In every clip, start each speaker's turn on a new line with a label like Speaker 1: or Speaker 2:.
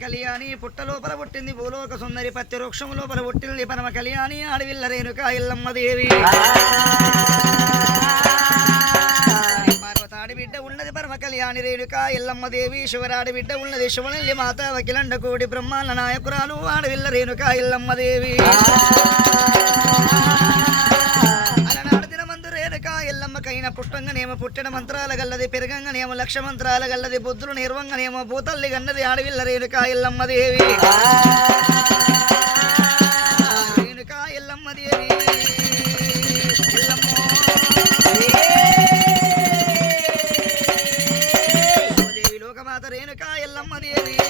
Speaker 1: కళ్యాణి పుట్టలోపల పుట్టింది భూలోక సుందరి పత్తి వృక్షం లోపల పుట్టింది పరమ కళ్యాణి ఆడవిల్ల రేణుక ఇల్లమ్మ దేవి. పార్వతాడి బిడ్డ ఉన్నది పరమ కళ్యాణి రేణుక ఇల్లమ్మ దేవి శివరాడి బిడ్డ ఉన్నది శివనల్లి మాత వకిలండ కోడి బ్రహ్మాండ నాయకురాలు ఆడవిల్ల రేణుక ఇల్లమ్మ దేవి. మంత్రాల గల్లది పెరగంగనేమో లక్ష మంత్రాల గల్లది బుద్ధులు నిర్వంగనేమో భూతల్లి గన్నది ఆడవిల్ల రేణుక ఎల్లమ్మ దేవి. రేణుక ఎల్లమ్మ దేవి. రేణుకా లోకమాత ఎల్లమ్మ దేవి.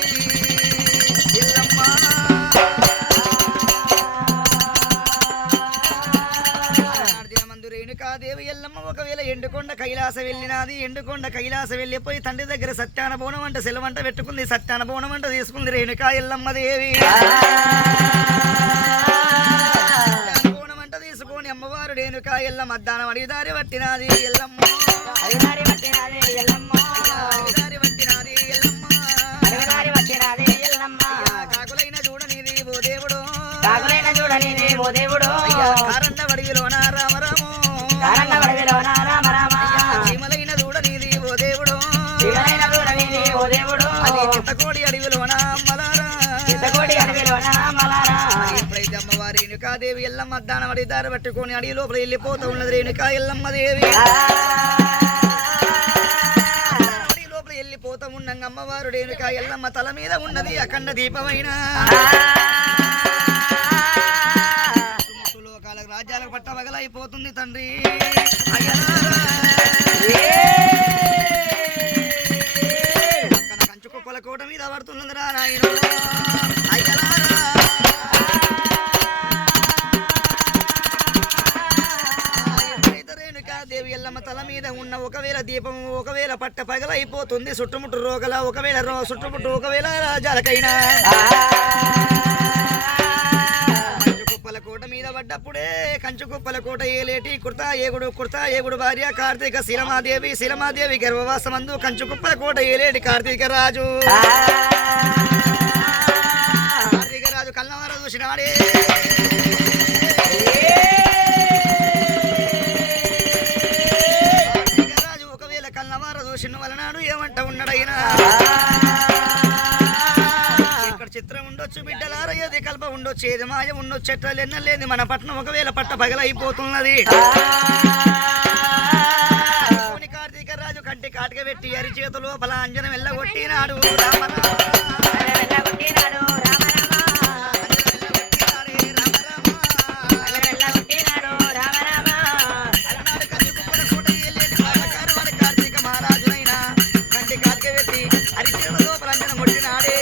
Speaker 1: ఎండుకొండ కైలాస వెళ్ళినాది. ఎండుకొండ కైలాస వెళ్ళిపోయి తండ్రి దగ్గర సత్యాన బోనం అంట సెలవంట పెట్టుకుంది. సత్యాన బోనం అంట తీసుకుంది రేణుకా ఎల్లమ్మ దేవి. బోనం అంట తీసుకొని అమ్మవారు రేణుకా ఎల్లమ్మ అద్దానం అడిగిదారి పట్టినాది ఎల్లమ్మ.
Speaker 2: అడిగారి పట్టినాదే ఎల్లమ్మ
Speaker 1: అడిగిదారి పట్టినాది ఎల్లమ్మ.
Speaker 2: అడిగారి పట్టినాదే ఎల్లమ్మ
Speaker 1: కాకులైన చూడనిది ఓ దేవుడు.
Speaker 2: కాకులైన చూడని ఓ దేవుడు.
Speaker 1: అయ్యా కారండ వడిగిలోన రామరాము.
Speaker 2: కారణ వడవిలోన
Speaker 1: దేవుడు.
Speaker 2: ఓ దేవుడు.
Speaker 1: అది చిత్తకోడి అడవిలోన
Speaker 2: మలారా.
Speaker 1: ఎప్పుడైతే అమ్మవారి రేణుకాదేవి ఎల్లమ్మ దానం అడిగి దారి పట్టుకొని అడవి లోపల వెళ్ళిపోతూ ఉన్నది రేణుకా ఎల్లమ్మ దేవి. అడవి లోపల వెళ్ళిపోతూ ఉండంగా అమ్మవారు రేణుకా ఎల్లమ్మ తల మీద ఉన్నది అఖండ దీపమైన. రాజ్యాలకు పట్టవగలైపోతుంది తండ్రి. దేవి తల మీద ఉన్న ఒకవేళ దీపం ఒకవేళ పట్ట పగలైపోతుంది. చుట్టుముట్టు రోగల ఒకవేళ చుట్టుముట్టు ఒకవేళ రాజాలకైనా. కుప్పల కోట మీద పడ్డప్పుడే కంచుకుప్పల కోట ఏలేటి కుర్తా ఏగుడు కుర్తా ఏగుడు భార్య కార్తీక శిలమాదేవి శిలమాదేవి గర్భవాసమందు కంచుకుప్పల కోట ఏలేటి కార్తీక రాజు. ఉన్నాడైనా ఇక్కడ చిత్రం ఉండొచ్చు బిడ్డలార. ఏది కల్ప ఉండొచ్చు ఏది మాయ ఉండొచ్చు ఎట్లా ఎన్నలేని మన పట్నం ఒకవేళ పట్ట పగలైపోతున్నది. కార్తీక రాజు కంటి కాటిక పెట్టి అరి చేతులు లోపల అంజనం వెళ్ళగొట్టినాడు. రామ రామ.
Speaker 2: వెళ్ళగొట్టినాడు రంజనం ముడినాడే